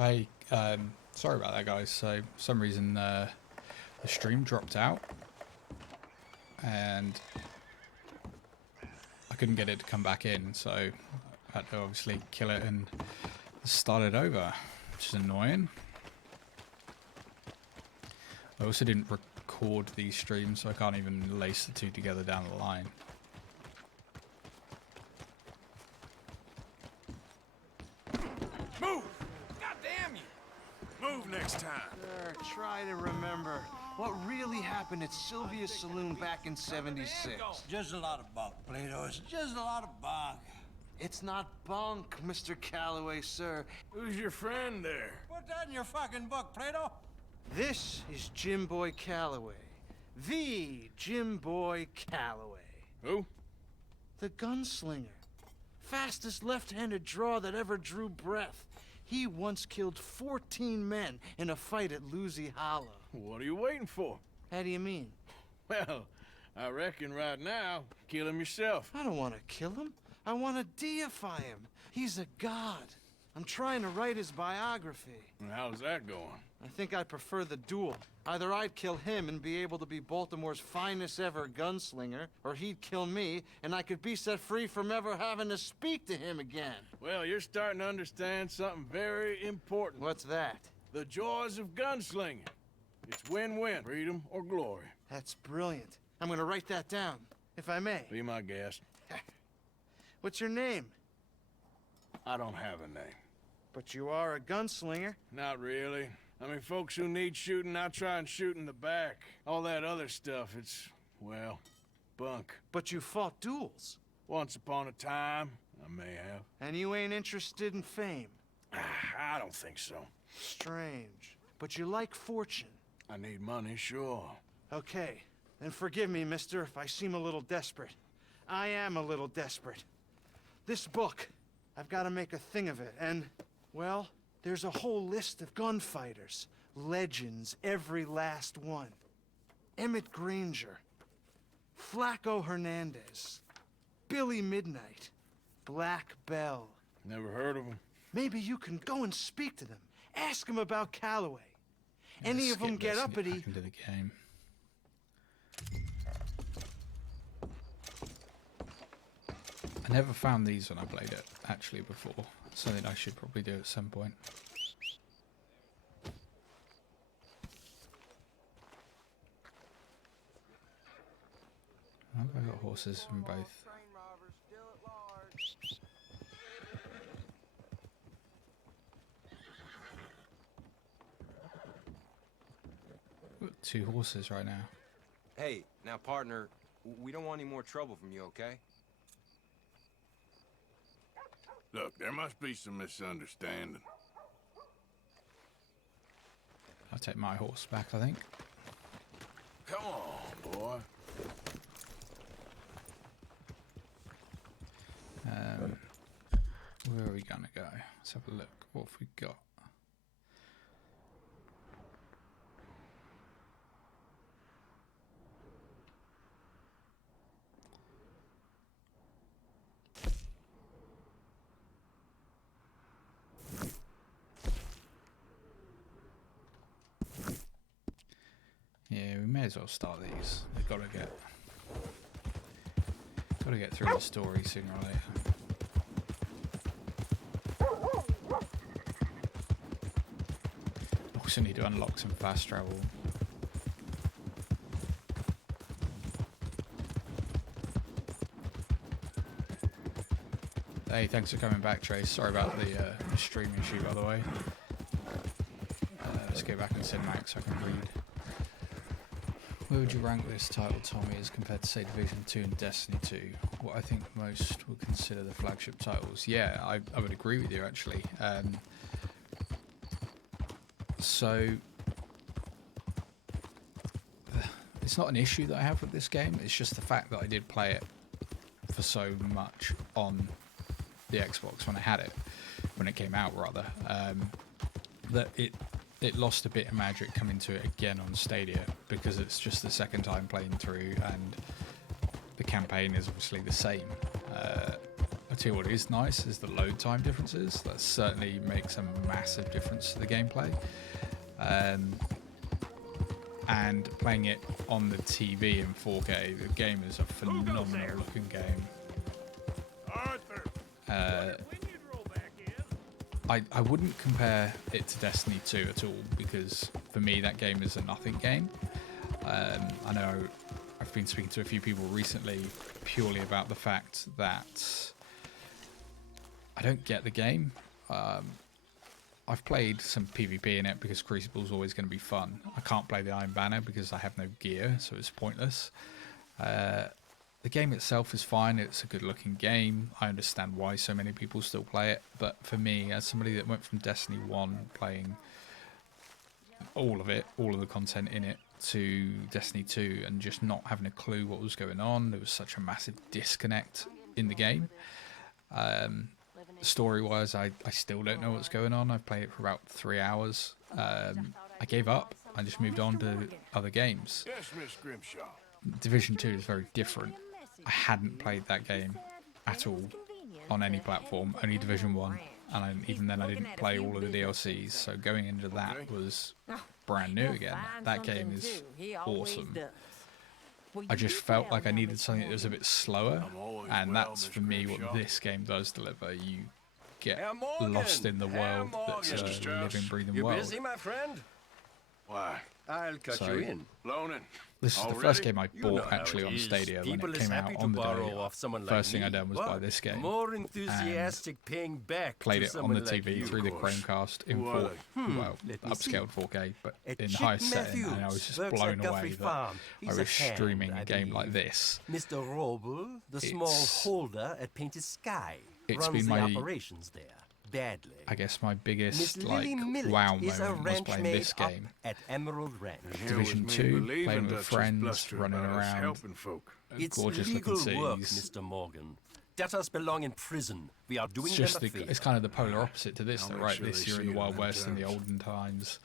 Hey, sorry about that, guys. So, for some reason, the stream dropped out, and I couldn't get it to come back in, so I had to obviously kill it and start it over, which is annoying. I also didn't record these streams, so I can't even lace the two together down the line. Move! God damn you! Move next time. Sir, try to remember what really happened at Sylvia's Saloon back in '76. Just a lot of bunk, Plato. It's just a lot of bunk. It's not bunk, Mr. Calloway, sir. Who's your friend there? Put that in your fucking book, Plato. This is Jim Boy Calloway. The Jim Boy Calloway. Who? The gunslinger. Fastest left-handed draw that ever drew breath. He once killed 14 men in a fight at Lucy Hollow. What are you waiting for? How do you mean? Well, I reckon right now, kill him yourself. I don't want to kill him. I want to deify him. He's a god. I'm trying to write his biography. And how's that going? I think I prefer the duel. Either I'd kill him and be able to be Baltimore's finest ever gunslinger, or he'd kill me and I could be set free from ever having to speak to him again. Well, you're starting to understand something very important. What's that? The joys of gunslinging. It's win-win, freedom or glory. That's brilliant. I'm gonna write that down, if I may. Be my guest. What's your name? I don't have a name. But you are a gunslinger. Not really. I mean, folks who need shooting, I try and shoot in the back. All that other stuff, it's, well, bunk. But you fought duels. Once upon a time, I may have. And you ain't interested in fame. I don't think so. Strange. But you like fortune. I need money, sure. Okay, then forgive me, mister, if I seem a little desperate. I am a little desperate. This book, I've got to make a thing of it, and, well, there's a whole list of gunfighters. Legends, every last one. Emmett Granger. Flaco Hernandez. Billy Midnight. Black Bell. Never heard of them. Maybe you can go and speak to them. Ask them about Calloway. Any of them get uppity. Back into the game. I never found these when I played it, actually, before. Something I should probably do at some point. I've got horses from both. Got 2 horses right now. Hey, now partner, we don't want any more trouble from you, okay? Look, there must be some misunderstanding. I'll take my horse back, I think. Come on, boy. Where are we gonna go? Let's have a look. What have we got? Yeah, we may as well start these. We've got to get through the story sooner or later. Also need to unlock some fast travel. Hey, thanks for coming back, Trace. Sorry about the stream issue, by the way. Let's go back and cinemax so I can read. Where would you rank this title, Tommy, as compared to, say, Division 2 and Destiny 2? What I think most would consider the flagship titles. Yeah, I would agree with you, actually. So, it's not an issue that I have with this game. It's just the fact that I did play it for so much on the Xbox when I had it, when it came out, rather, that it lost a bit of magic coming to it again on Stadia, because it's just the second time playing through and the campaign is obviously the same. I tell you what is nice is the load time differences. That certainly makes a massive difference to the gameplay. And playing it on the TV in 4K, the game is a phenomenal looking game. I wouldn't compare it to Destiny 2 at all, because for me that game is a nothing game. I know I've been speaking to a few people recently purely about the fact that I don't get the game. I've played some PvP in it because Crucible's always going to be fun. I can't play the Iron Banner because I have no gear, so it's pointless. The game itself is fine. It's a good looking game. I understand why so many people still play it, but for me, as somebody that went from Destiny 1 playing all of it, all of the content in it, to Destiny 2 and just not having a clue what was going on, there was such a massive disconnect in the game. Story-wise, I still don't know what's going on. I've played it for about 3 hours. I gave up. I just moved on to other games. Yes, Miss Grimshaw. Division 2 is very different. I hadn't played that game at all on any platform, only Division 1, and even then I didn't play all of the DLCs, so going into that was brand new again. That game is awesome. I just felt like I needed something that was a bit slower, and that's for me what this game does deliver. You get lost in the world that's a living, breathing You world. busy, my friend? Why? I'll cut So- you in. Loaning. This is the Already? first game I You know bought how actually it on is. Stadia when People it is came happy out to on the borrow day. off someone like First thing I me, done was buy but this game. More enthusiastic paying back Played to it on someone the like TV you. through the of course. Chromecast in Who are 4, well, Let me upscaled 4K, but A in Chick high setting, and I Matthews was just works blown at away Guthrie that Farm. I He's was a hand, streaming I a game like believe. this. Mr. Roble, the small It's- holder at Painted Sky, it's runs been the my- operations there. Badly. I guess my Miss biggest Lily Millet wow is a moment was ranch playing maid this up game. at Emerald Ranch. And here Division was me 2, believing playing with Dutch's friends, blustering running about us around. helping folk. It's gorgeous legal looking work, seas. Mr. Morgan. Debtors belong in prison. We are doing It's just them a the, favor. it's kind of the polar opposite to this, I'll though, make right? sure This they you're see in the it Wild in West in the terms. olden times.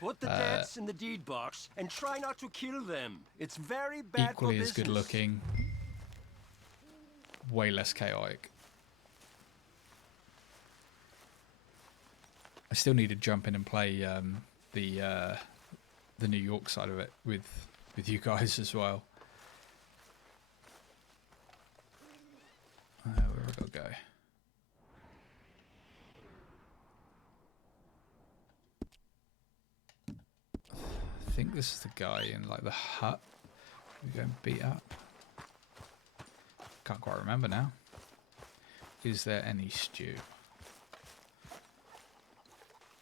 Put the debts in the deed box and try not to kill them. It's very bad Equally for as good business. looking, way less chaotic. I still need to jump in and play the New York side of it with you guys as well. Where have I got to go? I think this is the guy in like the hut we go and beat up. Can't quite remember now. Is there any stew?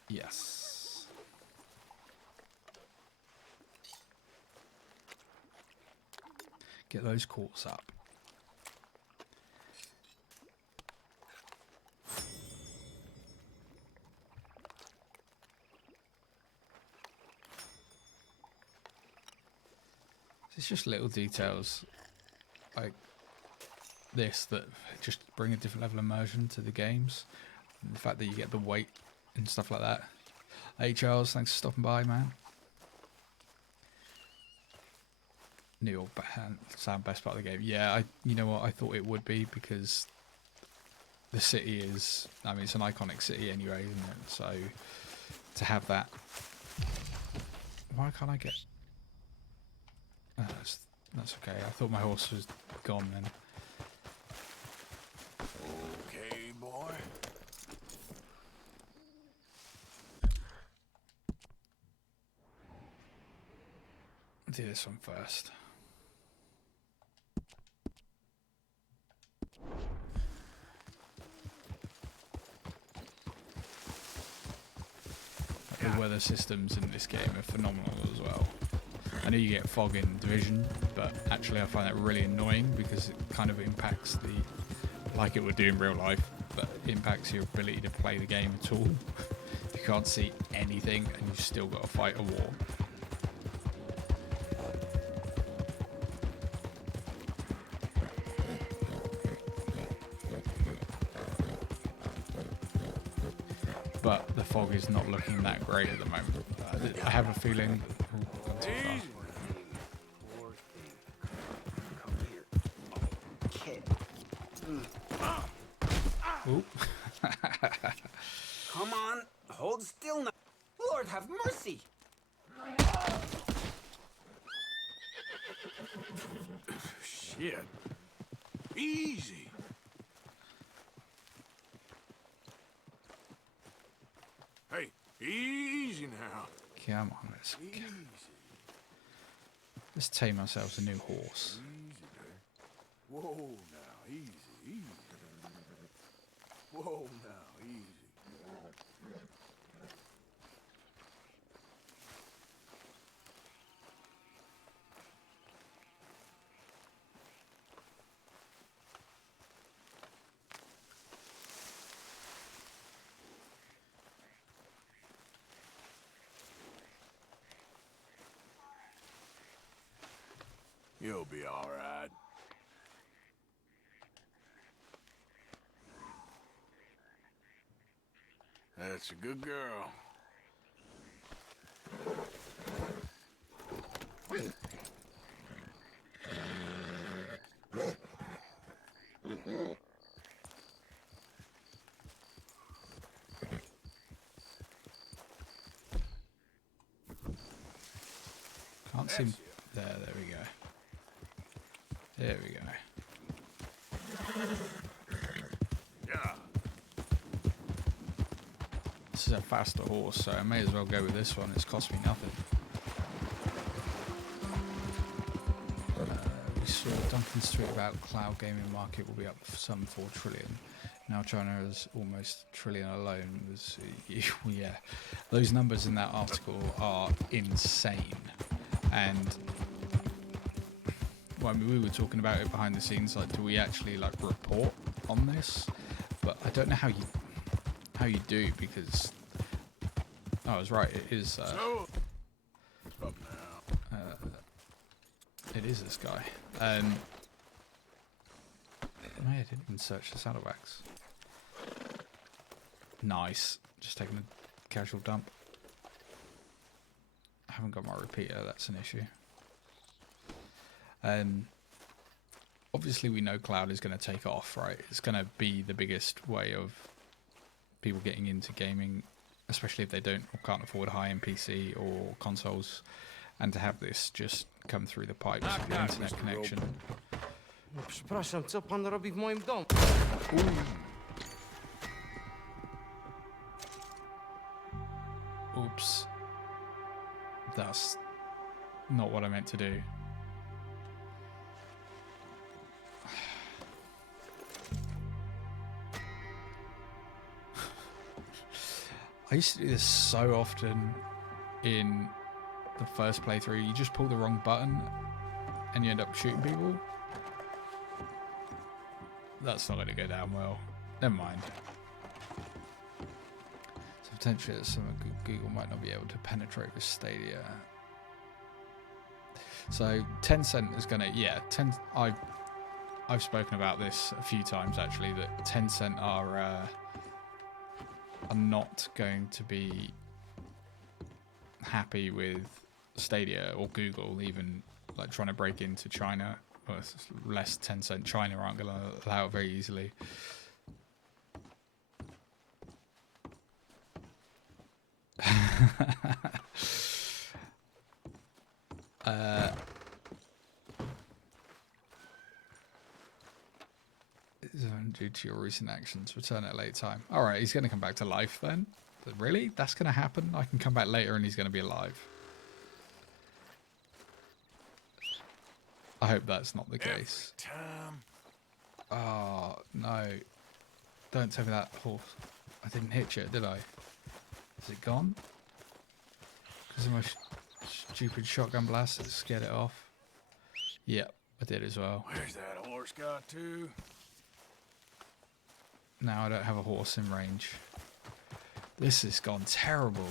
Yes. Get those quartz up. It's just little details like this that just bring a different level of immersion to the games. And the fact that you get the weight and stuff like that. Hey Charles, thanks for stopping by, man. New York sound best part of the game. Yeah, you know what, I thought it would be because the city is, I mean, it's an iconic city anyway, isn't it? So to have that, why can't I get? Oh, that's okay. I thought my horse was gone then. Okay, boy. Do this one first. The weather systems in this game are phenomenal as well. I know you get fog in Division, but actually I find that really annoying because it kind of impacts like it would do in real life, but impacts your ability to play the game at all. You can't see anything and you've still got to fight a war. But the fog is not looking that great at the moment. I have a feeling. Easy. Ooh. Come on, hold still now. Lord have mercy. Shit. Easy. Hey, easy now. Come on, let's tame ourselves a new horse. Easy there. Whoa now, easy, easy. Whoa now, easy. You'll be all right. That's a good girl. Can't seem. There we go. There we go. Yeah. This is a faster horse, so I may as well go with this one. It's cost me nothing. We saw Duncan's tweet about cloud gaming market will be up some 4 trillion. Now China is almost a trillion alone. Yeah, those numbers in that article are insane. And well, I mean, we were talking about it behind the scenes. Like, do we actually like report on this? But I don't know how you do, because I was right. It is. So, up now. It is this guy. I didn't even search the saddlebags. Nice. Just taking a casual dump. I haven't got my repeater. That's an issue. Obviously we know cloud is going to take off, right? It's going to be the biggest way of people getting into gaming, especially if they don't or can't afford high-end PC or consoles, and to have this just come through the pipes Knock, of the knock, internet Mr. connection. Przepraszam, co pan robi w moim domu? Oops. That's not what I meant to do. I used to do this so often in the first playthrough. You just pull the wrong button and you end up shooting people. That's not going to go down well. Never mind. So potentially it's something Google might not be able to penetrate with Stadia. So Tencent is going to, yeah, I've spoken about this a few times actually, that Tencent are not going to be happy with Stadia, or Google even like trying to break into China. Well, less Tencent. China aren't going to allow it very easily. Due to your recent actions, return at a late time. All right, he's going to come back to life then. Really? That's going to happen? I can come back later and he's going to be alive. I hope that's not the case. Time. Oh, no. Don't tell me that horse. I didn't hit you, did I? Is it gone? Because of my stupid shotgun blast that scared it off. Yep, I did as well. Where's that horse got to? Now I don't have a horse in range. This has gone terrible.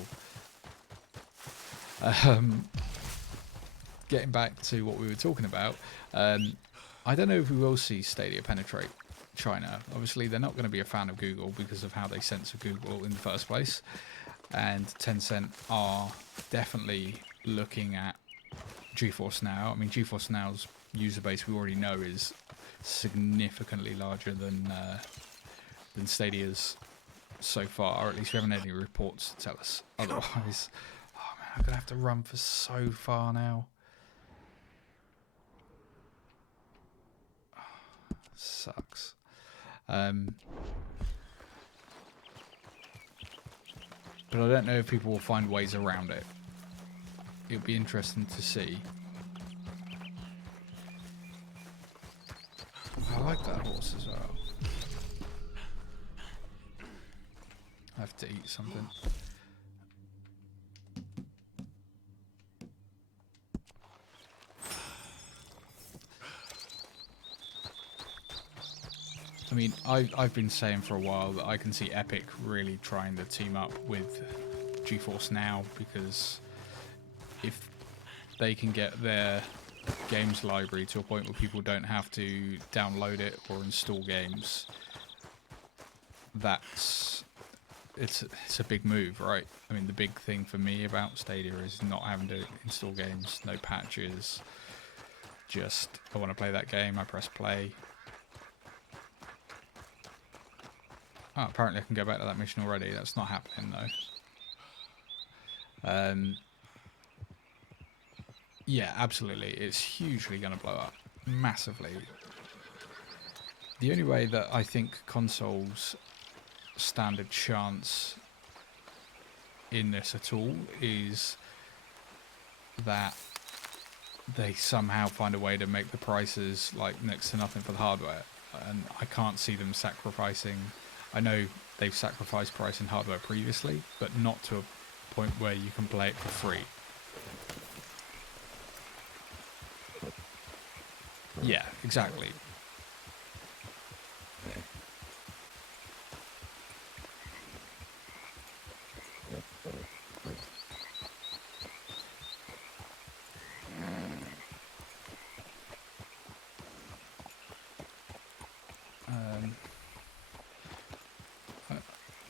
Getting back to what we were talking about, I don't know if we will see Stadia penetrate China. Obviously, they're not going to be a fan of Google because of how they censor Google in the first place. And Tencent are definitely looking at GeForce Now. I mean, GeForce Now's user base we already know is significantly larger than than Stadia's so far, or at least we haven't had any reports to tell us otherwise. Oh man, I'm gonna have to run for so far now. Sucks. But I don't know if people will find ways around it. It'll be interesting to see. I like that horse as well. I have to eat something. I mean, I've been saying for a while that I can see Epic really trying to team up with GeForce Now, because if they can get their games library to a point where people don't have to download it or install games, it's a big move, right? I mean, the big thing for me about Stadia is not having to install games, no patches. Just, I want to play that game, I press play. Oh, apparently I can go back to that mission already. That's not happening though. Yeah, absolutely. It's hugely going to blow up. Massively. The only way that I think consoles stand a chance in this at all is that they somehow find a way to make the prices like next to nothing for the hardware. And I can't see them sacrificing... I know they've sacrificed price in hardware previously, but not to a point where you can play it for free. Yeah, exactly.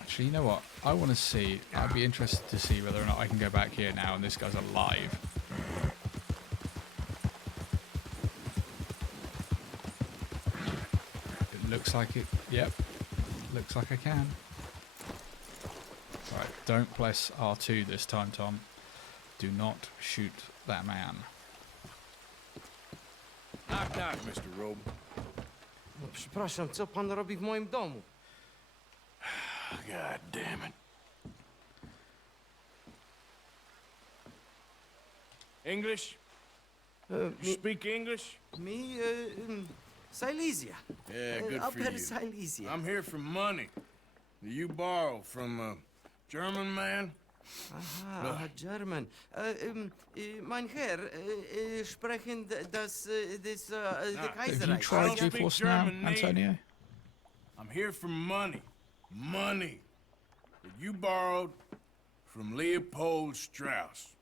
Actually, you know what? I want to see... I'd be interested to see whether or not I can go back here now and this guy's alive. It looks like it... Yep. Looks like I can. Right, don't press R2 this time, Tom. Do not shoot that man. Knock, knock, Mr. Robe. No, przepraszam, co pan robi w moim domu? God damn it. English? You speak English? Me, Silesia. Yeah, good for Upper you. Silesia. I'm here for money that you borrow from a German man. Aha, German. Mein Herr, sprechen das the Have you Kaiserreich. tried don't speak GeForce now, German, Nate. Antonio? I'm here for money. Money that you borrowed from Leopold Strauss.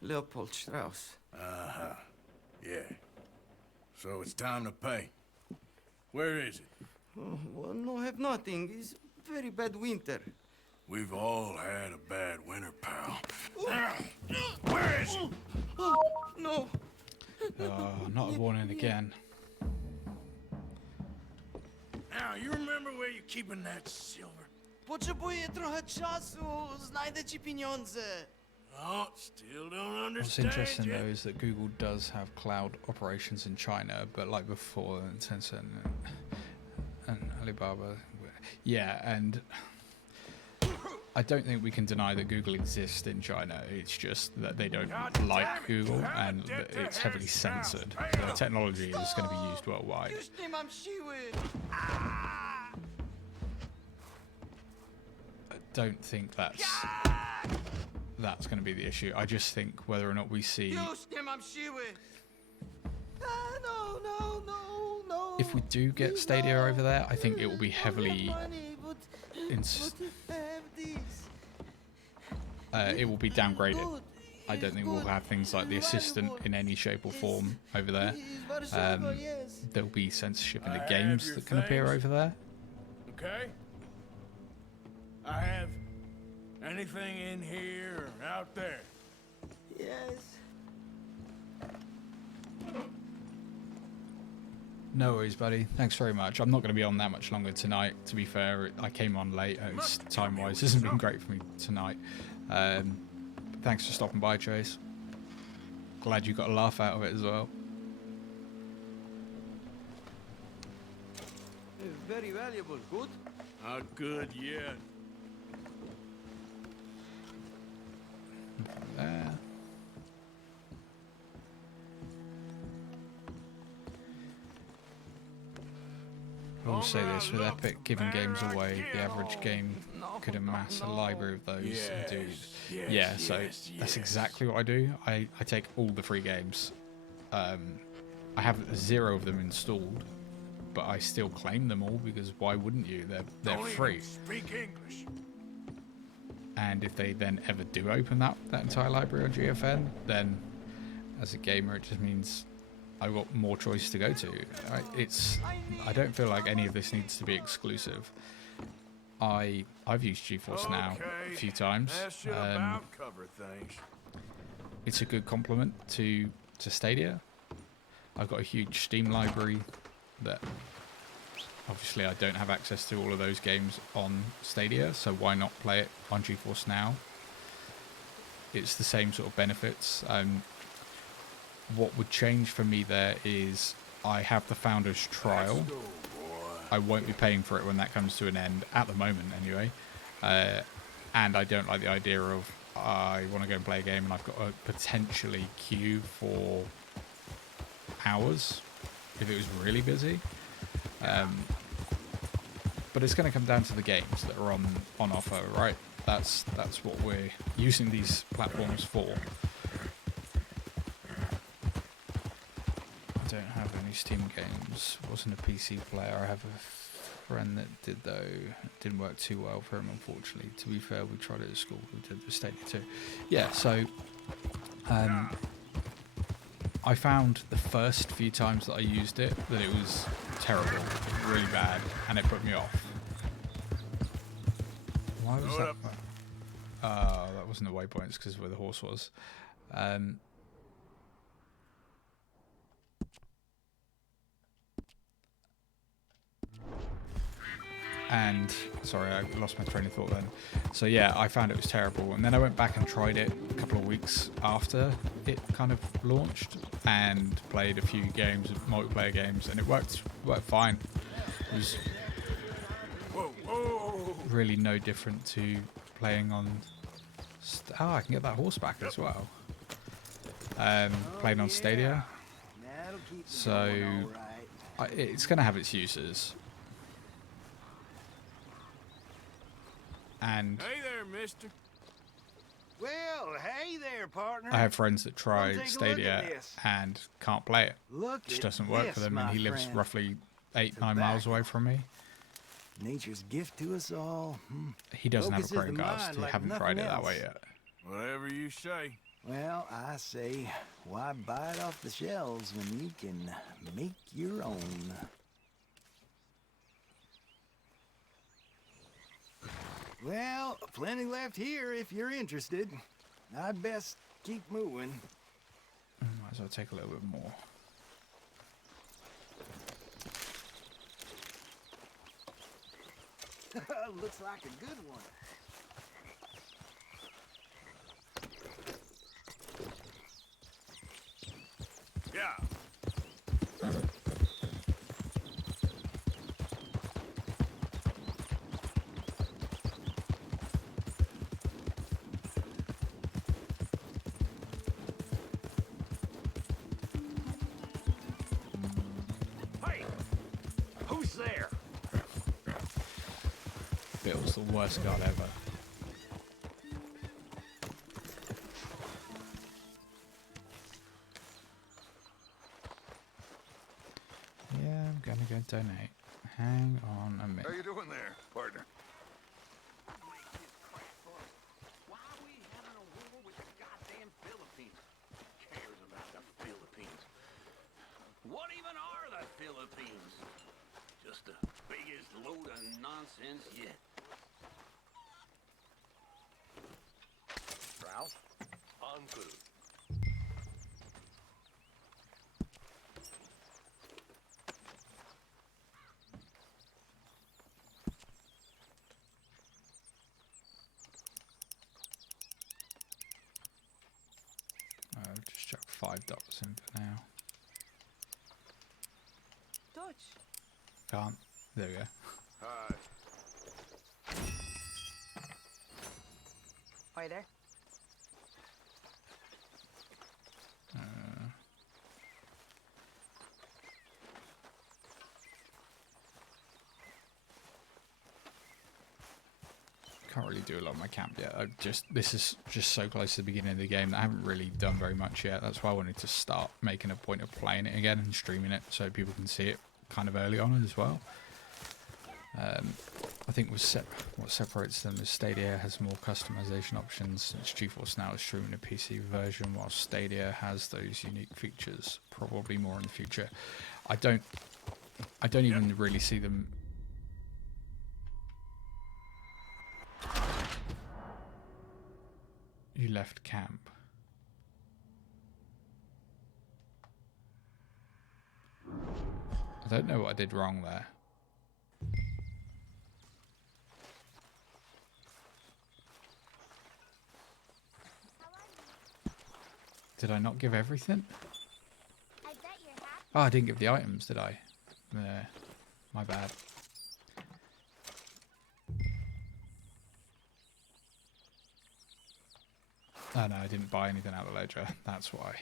Leopold Strauss. Uh-huh. Yeah. So it's time to pay. Where is it? Oh, well, no, have nothing. It's very bad winter. We've all had a bad winter, pal. Where is it? Oh, no. Oh, not a warning again. Now, you remember where you're keeping that silver? Potrzebuję trochę czasu. Znajdę ci pieniądze. Oh, still don't What's understand interesting you. though is that Google does have cloud operations in China, but like before, and Tencent and Alibaba, yeah, and I don't think we can deny that Google exists in China. It's just that they don't like Google, and that it's heavily censored. The technology is going to be used worldwide. Już nie mam siły. I don't think that's going to be the issue. I just think whether or not we see... Już nie mam siły. No, no, no, no. If we do get Stadia over there, I think it will be heavily... it will be downgraded. I don't think we'll have things like the assistant in any shape or form over there. There'll be censorship in the games that can appear over there. Okay? I have anything in here or out there. Yes. No worries, buddy. Thanks very much. I'm not going to be on that much longer tonight. To be fair, I came on late. It's time-wise hasn't been great for me tonight. Thanks for stopping by, Chase. Glad you got a laugh out of it as well. Very valuable. Good? Not good yet. I will say this, with Epic giving games away, the average game could amass a library of those. Yes, Dude, yes, yeah, so yes, that's yes. exactly what I do. I take all the free games. I have 0 of them installed, but I still claim them all because why wouldn't you? They're Don't free. even speak English. And if they then ever do open that entire library on GFN, then as a gamer, it just means I've got more choice to go to. I don't feel like any of this needs to be exclusive. I've used GeForce Now a few times. That should about cover things. It's a good complement to Stadia. I've got a huge Steam library that obviously I don't have access to all of those games on Stadia, so why not play it on GeForce Now? It's the same sort of benefits. What would change for me there is I have the Founders trial. Let's go, boy. I won't be paying for it when that comes to an end, at the moment anyway. And I don't like the idea of I want to go and play a game and I've got to potentially queue for hours if it was really busy. But it's going to come down to the games that are on offer, right? That's what we're using these platforms for. I don't have any Steam games. Wasn't a PC player. I have a friend that did, though. It didn't work too well for him, unfortunately. To be fair, we tried it at school. We did the Stadia too. Yeah, so I found the first few times that I used it that it was terrible, really bad, and it put me off. Why was that? Oh, that wasn't the waypoints because of where the horse was. And sorry, I lost my train of thought then. So yeah, I found it was terrible, and then I went back and tried it a couple of weeks after it kind of launched, and played a few games, multiplayer games, and it worked fine. It was really no different to playing on. I can get that horse back as well. Playing on Stadia, so it's going to have its uses. And Hey there, mister. Well, hey there, partner. I have friends that try Come take a look Stadia at this. and can't play it. Look Just at doesn't work this, for them, and my he lives friend. roughly 8-9 miles away from me. Nature's gift to us all. He doesn't have a Focuses the Chromecast. mind I like haven't nothing tried it that else. way yet. Whatever you say. Well, I say, why buy it off the shelves when you can make your own? Well, plenty left here if you're interested. I'd best keep moving. Might as well take a little bit more. Looks like a good one. Yeah. Hey! Who's there? Bill's the worst guard ever. Yeah, I'm gonna go donate. Hang on a minute. How you doing there, partner? Why are we having a war with the goddamn Philippines? Who cares about the Philippines? What even are the Philippines? Just the biggest load of nonsense yet. Ralph, on food. $5 in for now. Dutch. Can't. There we go. Hi. Are you there? Can't really do a lot of my camp yet. This is just so close to the beginning of the game that I haven't really done very much yet. That's why I wanted to start making a point of playing it again and streaming it so people can see it kind of early on as well. I think what separates them is Stadia has more customization options. It's GeForce Now is streaming a PC version, while Stadia has those unique features. Probably more in the future. I don't even really see them. You left camp. I don't know what I did wrong there. Did I not give everything? I bet you're happy. Oh, I didn't give the items, did I? Yeah, my bad. Oh no, I didn't buy anything out of the ledger. That's why.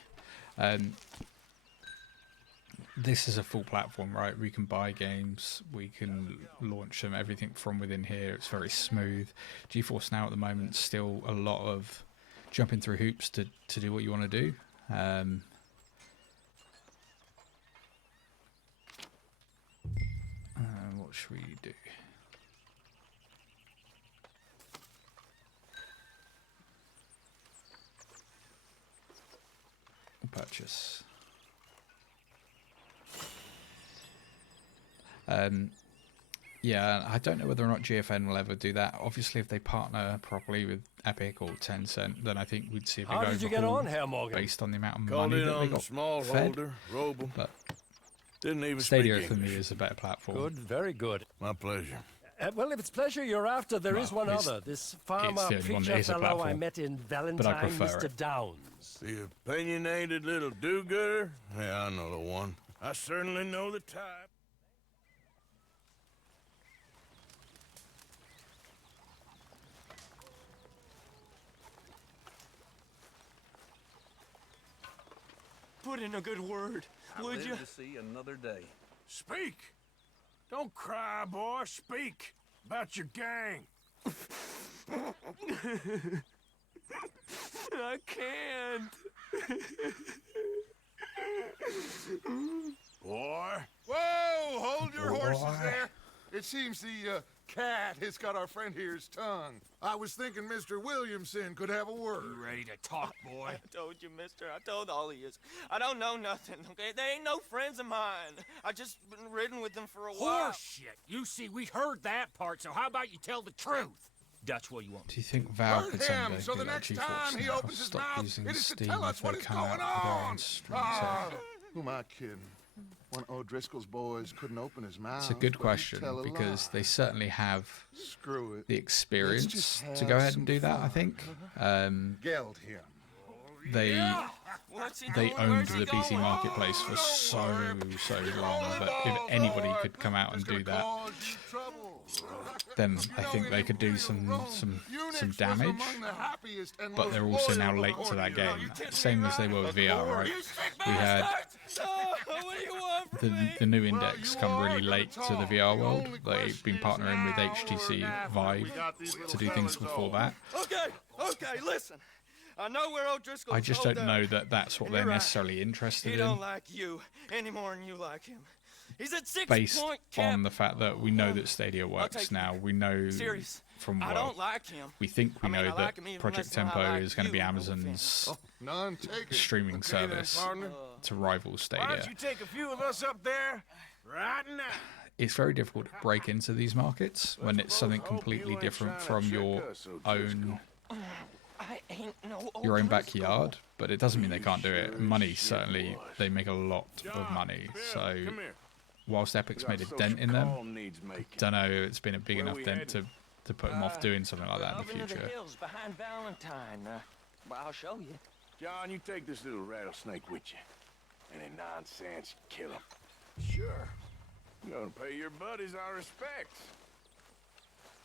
This is a full platform, right? We can buy games, we can launch them, everything from within here. It's very smooth. GeForce Now at the moment, still a lot of jumping through hoops to do what you want to do. What should we do? Purchase. Yeah, I don't know whether or not GFN will ever do that. Obviously, if they partner properly with Epic or Tencent, then I think we'd see a big How did you get overhaul on, Herr Morgan? based on the amount of Called money in that they on the got small fed. holder, Roble. But Didn't even Stadia speak for me English. is a better platform. Good, very good. My pleasure. Well, if it's pleasure you're after, there is Well, one it's- other. This farmer the only one that preacher is a fellow I platform, met in but I Valentine, prefer Mr. it. Downs. The opinionated little do-gooder? Yeah, I know the one. I certainly know the type. Put in a good word, I would live you? to see another day. Speak! Don't cry, boy. Speak about your gang. I can't. Boy. Whoa! Hold your horses Boy. there. It seems the cat has got our friend here's tongue. I was thinking Mr. Williamson could have a word. You ready to talk, boy? I told you, mister. I told all of yous. I don't know nothing, okay? They ain't no friends of mine. I just been ridden with them for a while. Horseshit. You see, we heard that part, so how about you tell the truth? Dutch, what you want? Do you think Valve Word could him, someday so do the like next GeForce time he Now? opens his Stop mouth, using it is to Steam tell if us they what is come out going with their own on. stream service? Who am I kidding? One of O'Driscoll's boys couldn't open his mouth. It's a good but he'd question tell a because lie. they certainly have Screw it. the Let's experience just to have go ahead some and do that. I fun. think Geld him. they What's he they doing? owned Where's he the PC going? marketplace for so long that if anybody could come out and do that, then I think they could do some damage. But they're also now late to that game, same as they were with VR, right? We had What do you want from me? the new index come really late to the VR world. They've been partnering with HTC Vive to do things before that. Okay, listen. I know where O'Driscoll's I just holed don't up. know that that's what And they're you're right. necessarily interested He in, don't like you any more than you like him. He's at 6 based point cap. on the fact that we know that Stadia works take now. We know Serious. from I well, don't like him. we think we I mean, know I that like him even Project less than I Tempo like is going to be you, no Amazon's None taken. streaming Okay then, service partner. to rival Why Stadia. don't you take a few of us up there right now? It's very difficult to break into these markets when it's something completely different from your own I ain't no your own O'Driscoll. backyard, but it doesn't mean they can't do it. Money, certainly, they make a lot of money. So Come here. whilst Epic's made a dent in them, Call needs making. don't know it's been a big Where enough we dent to put them off doing something like that in Up the into the future. hills behind Valentine. Well, I'll show you. John, you take this little rattlesnake with you. Any nonsense, kill him. Sure. You're gonna pay your buddies our respects.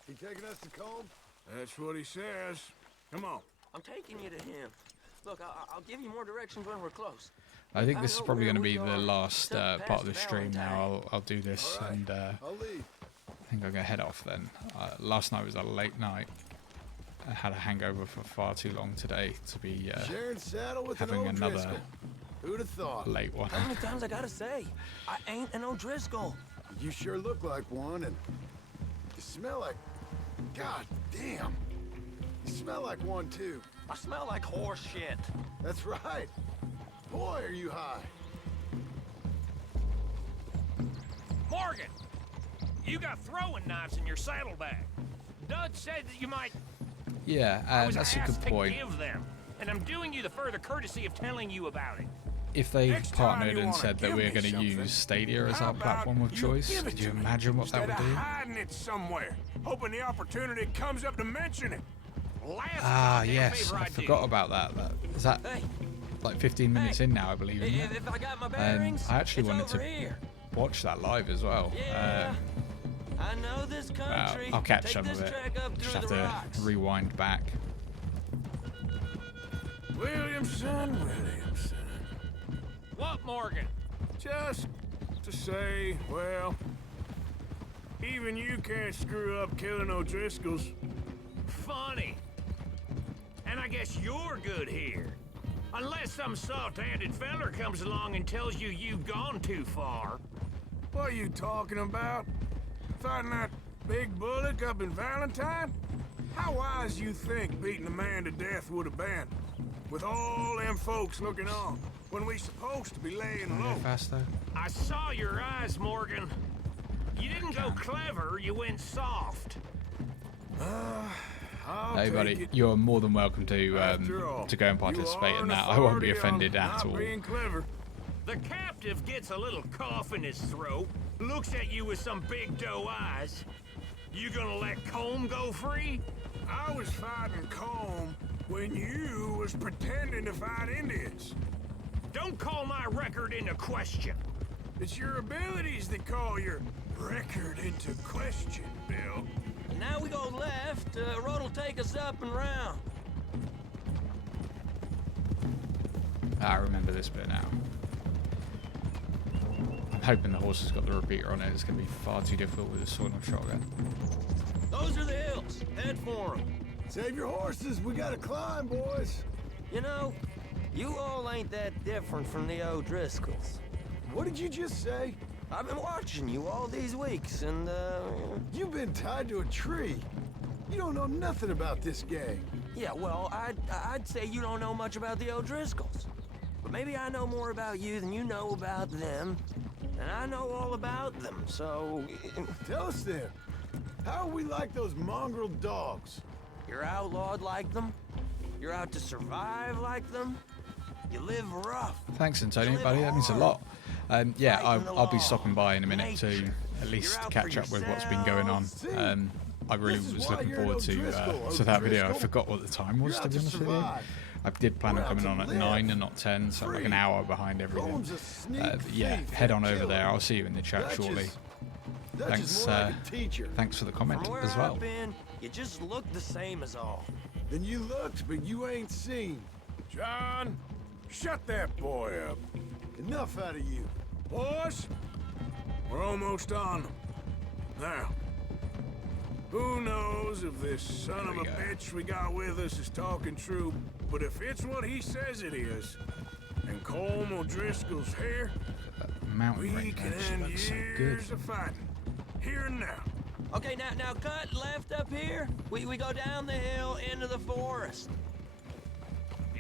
He taking us to Combe? That's what he says. Come on. I'm taking you to him. Look, I'll give you more directions when we're close. I think this is know probably where going to we be the are. last Except part of the past stream now. Valentine. I'll do this, All right. and I'll leave. I think I'm going to head off then. Last night was a late night. I had a hangover for far too long today to be Sharing saddle with an having old another Driscoll. Who'd have thought? late one. How many times I gotta say? I ain't an O'Driscoll. You sure look like one, and you smell like... God damn. You smell like one, too. I smell like horse shit. That's right. Boy, are you high. Morgan! You got throwing knives in your saddlebag. Dud said that you might... Yeah, I was that's a asked good to point. give them, and I'm doing you the further courtesy of telling you about it. If they Next time partnered you and wanna said that give we're me going to something, use Stadia as how our about platform of you choice, give it could you to me imagine what that instead would of do? hiding it somewhere, hoping the opportunity comes up to mention it. Last Ah, goddamn yes, favor I did. forgot about that. Is that Hey, like 15 minutes in now, I believe, isn't it? if I got my bearings, I actually it's wanted over to here. watch that live as well. Yeah, I know this country. I'll catch Take some this of it. track up Just through have the to rocks. rewind back. Williamson. What, Morgan? Just to say, well, even you can't screw up killing O'Driscolls. Funny. And I guess you're good here. Unless some soft-handed feller comes along and tells you you've gone too far. What are you talking about? Fighting that big bullock up in Valentine? How wise you think beating a man to death would have been? With all them folks looking on, when we supposed to be laying Can I low. go faster? I saw your eyes, Morgan. You didn't go clever, you went soft. I'll Hey, take buddy, it. you're more than welcome After all, to go and you participate are in an that. I won't be authority on offended at not all. being clever. The captive gets a little cough in his throat, looks at you with some big doe eyes. You gonna let Combe go free? I was fighting Combe when you was pretending to fight Indians. Don't call my record into question. It's your abilities that call your record into question, Bill. Now we go left. Road'll take us up and round. I remember this bit now. I'm hoping the horse has got the repeater on it. It's going to be far too difficult with a sword and shotgun. Those are the hills. Head for them. Save your horses. We gotta climb, boys. You know, you all ain't that different from the O'Driscolls. What did you just say? I've been watching you all these weeks, and, You've been tied to a tree. You don't know nothing about this gang. yeah, well, I'd say you don't know much about the O'Driscolls. But maybe I know more about you than you know about them. And I know all about them, so... Tell us then. How are we like those mongrel dogs? You're outlawed like them? You're out to survive like them? You live rough. Thanks, Antonio, buddy. That means a lot. Yeah, I'll be stopping by in a minute to at least catch up with what's been going on. I really was looking forward to that video. I forgot what the time was, to be honest with you. I did plan on coming on at 9 and not 10, so I'm like an hour behind everything. Yeah, head on over there. I'll see you in the chat shortly. Thanks, thanks for the comment From where as well. I've been, you just look the same as all. Then you looked, but you ain't seen. John, shut that boy up. Enough out of you. Boys, we're almost on them. Now, who knows if this son of a bitch we got with us is talking true, but if it's what he says it is, and Colm O'Driscoll's here, Mountain we range can actually end looks so good. years of fighting. Here and now. Okay, now cut left up here. We go down the hill into the forest.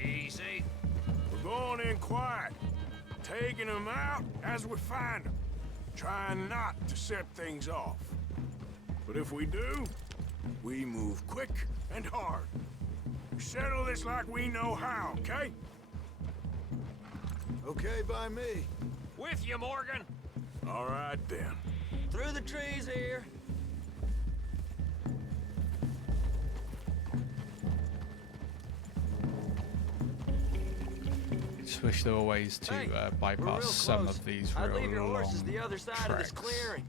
Easy. We're going in quiet, taking them out as we find them, trying not to set things off. But if we do, we move quick and hard. We settle this like we know how, okay? Okay by me. With you, Morgan. All right, then. Through the trees here. just wish there were ways to Hey, we're real bypass some close. of these I'd real leave your horses long the other side of this treks. clearing.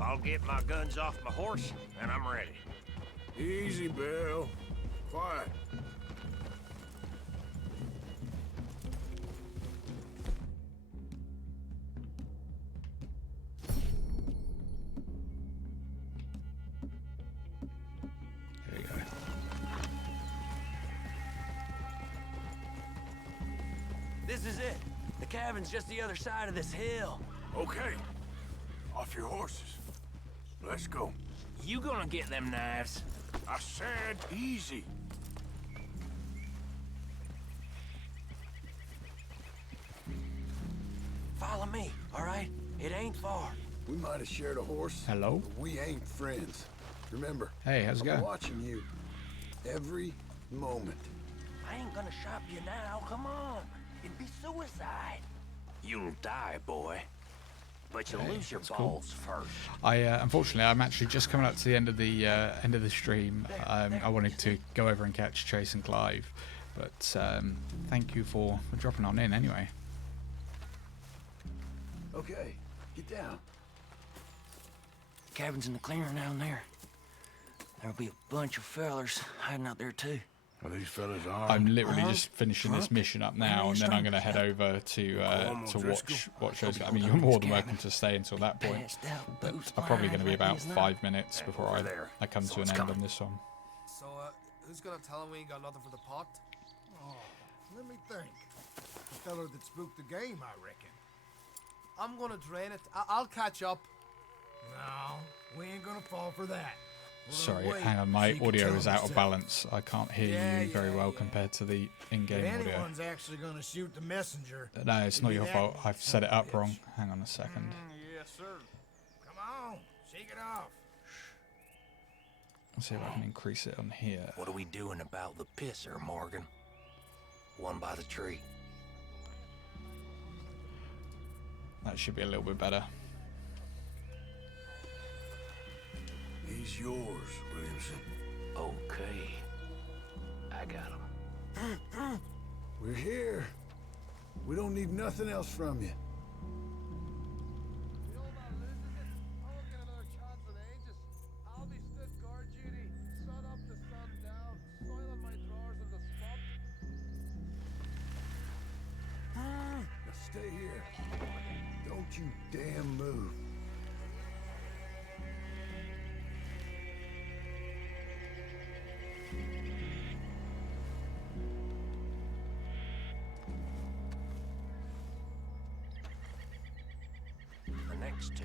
I'll get my guns off my horse, and I'm ready. Easy, Bill. Quiet. Here we go. This is it. The cabin's just the other side of this hill. Okay. Off your horses. Let's go. You gonna get them knives? I said easy. Follow me, all right? It ain't far. We might have shared a horse. Hello? But we ain't friends. Remember, Hey, how's it I'm going? watching you every moment. I ain't gonna shop you now. Come on. It'd be suicide. You'll die, boy. But you'll Okay, lose your that's cool. balls first. I unfortunately, I'm actually just coming up to the end of the stream. I wanted to go over and catch Chase and Clive, but thank you for dropping on in anyway. Okay, get down. Cabin's in the clearing down there. There'll be a bunch of fellers hiding out there too. Are these fellas armed? I'm literally just finishing this mission up now, and then I'm going to head over to watch those. I mean, you're more than welcome to stay until that point. But I'm probably going to be about 5 minutes before I come to an end on this one. So, who's gonna tell him we ain't got nothing for the pot? Oh, let me think. The fella that spooked the game, I reckon. I'm gonna drain it. I'll catch up. No, we ain't gonna fall for that. Sorry, hang on, my audio is out of balance. I can't hear you very well compared to the in-game audio. Anyone's actually gonna shoot the messenger. No, it's not your fault. I've set it up wrong. Hang on a second. Yes, sir. Come on, shake it off. Let's see if I can increase it on here. What are we doing about the pisser, Morgan? One by the tree. That should be a little bit better. He's yours, Williamson. Okay. I got him. We're here. We don't need nothing else from you. Now stay here. Don't you damn move. The next two.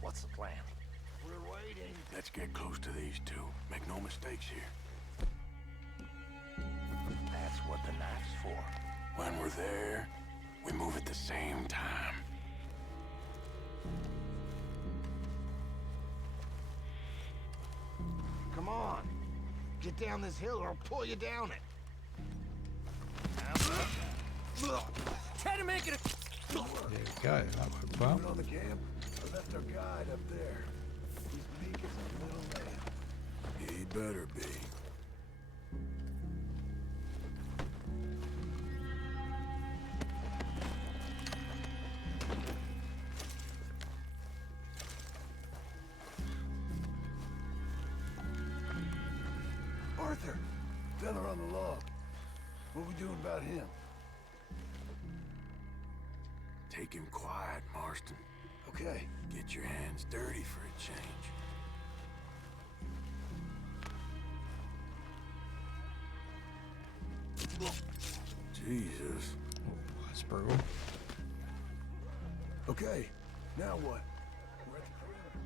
What's the plan? We're waiting. Let's get close to these two. Make no mistakes here. That's what the knife's for. When we're there, we move at the same time. Come on. Get down this hill or I'll pull you down it. Try to make it There we go. That worked well. Moving on the camp. I left our guide up there. He's meek as a little lamb. He better be. Arthur, fella on the log. What we doing about him? Take him quiet, Marston. Okay. Get your hands dirty for a change. Jesus. Oh, that's brutal. Okay. Now what? We're at the perimeter.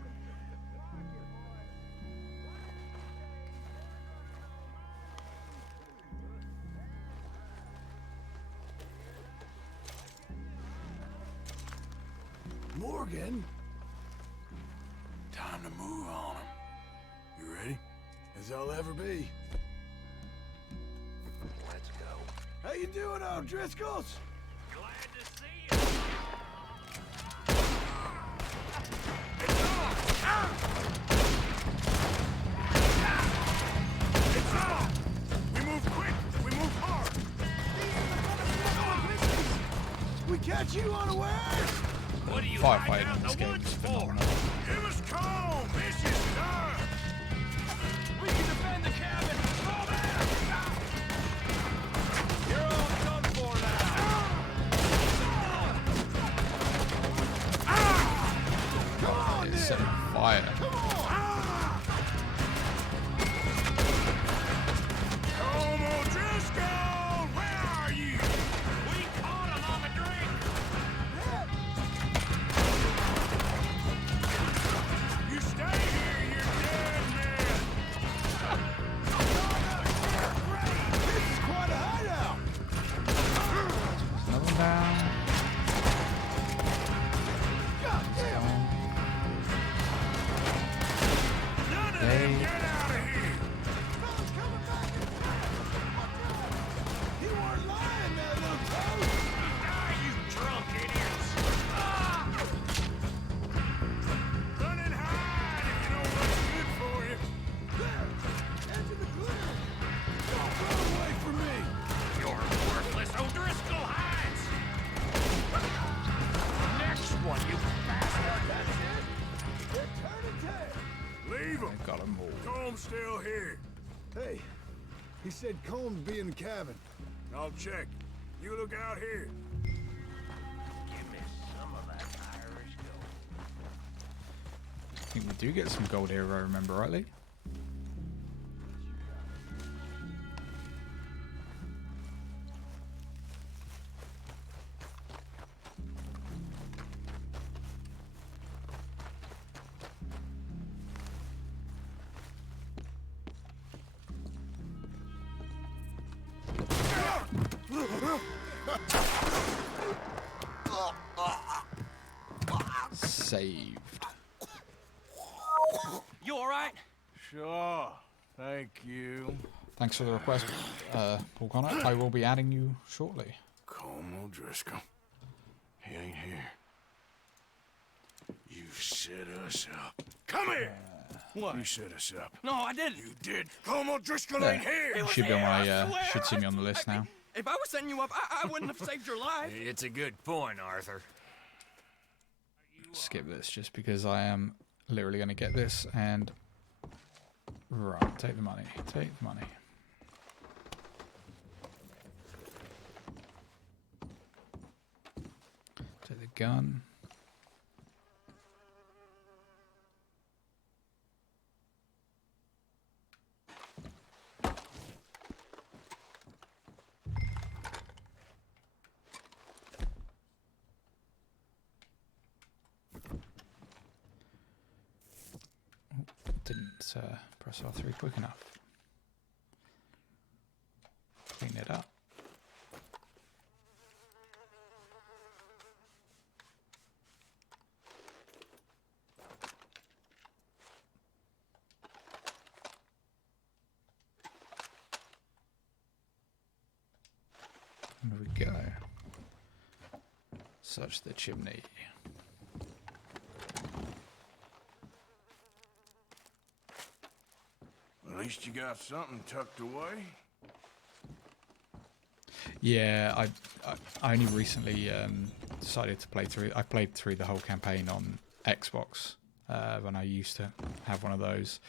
Morgan? Time to move on him. You ready? As I'll ever be. Let's go. How you doing, O'Driscolls? Glad to see you. It's on! We move quick! We move hard! We catch you unawares! What are you hiding Firefighting out in this in the game woods is for? phenomenal. Give us calm! This is done! We can defend the cabin! Fall back! You're all done for now! Come on, It's then! setting fire. Come on, Driscoll! Where are you? We caught him on the drink! You stay here, you're dead men! This is quite a hideout! Another one down. God damn! None of Hey. them get out of here! Fellas coming back in fast! You weren't lying there, little toad! Ah, you drunk idiots! Run and hide if you know what's good for you! There! Edge of the clear! Don't run away from me! You're worthless O'Driscoll hides! Next one, you bastard! That's it! They're turning tail! Leave them! Got them all. Comb's still here. Hey, he said Combs be in the cabin. I'll check. You look out here. Give me some of that Irish gold. I think we do get some gold here if I remember rightly. Saved. You alright? Sure. Thank you. Thanks for the request, Paul Connor. I will be adding you shortly. Colm O'Driscoll. He ain't here. You set us up. Come here! What? You set us up. No, I didn't. You did. Colm O'Driscoll Yeah. ain't here! You was should be on here, I my, swear. should see me on the list now. If I was setting you up, I wouldn't have saved your life. It's a good point, Arthur. Skip this just because I am literally going to get this and... Right, take the money. Take the money. Take the gun. Didn't press R3 quick enough. Clean it up. There we go. Search the chimney. At least you got something tucked away. Yeah, I only recently decided to play through. I played through the whole campaign on Xbox when I used to have one of those.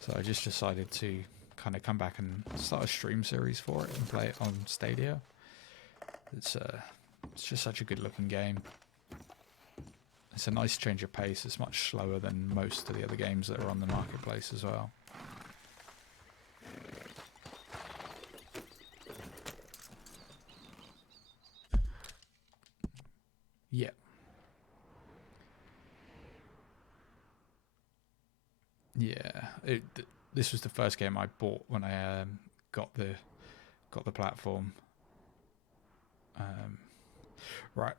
So I just decided to kind of come back and start a stream series for it and play it on Stadia. It's just such a good looking game. It's a nice change of pace. It's much slower than most of the other games that are on the marketplace as well. Yeah. Yeah. This was the first game I bought when I got the platform. Right.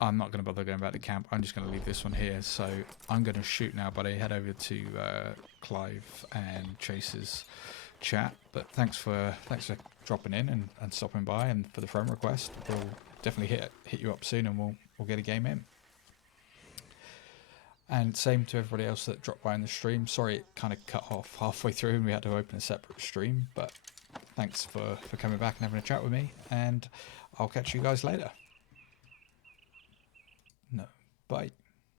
I'm not going to bother going back to camp. I'm just going to leave this one here. So I'm going to shoot now, but I head over to Clive and Chase's chat. But thanks for dropping in and stopping by, and for the friend request. We'll definitely hit you up soon, and we'll get a game in. And same to everybody else that dropped by in the stream. Sorry it kind of cut off halfway through and we had to open a separate stream, but thanks for coming back and having a chat with me, and I'll catch you guys later. Bye.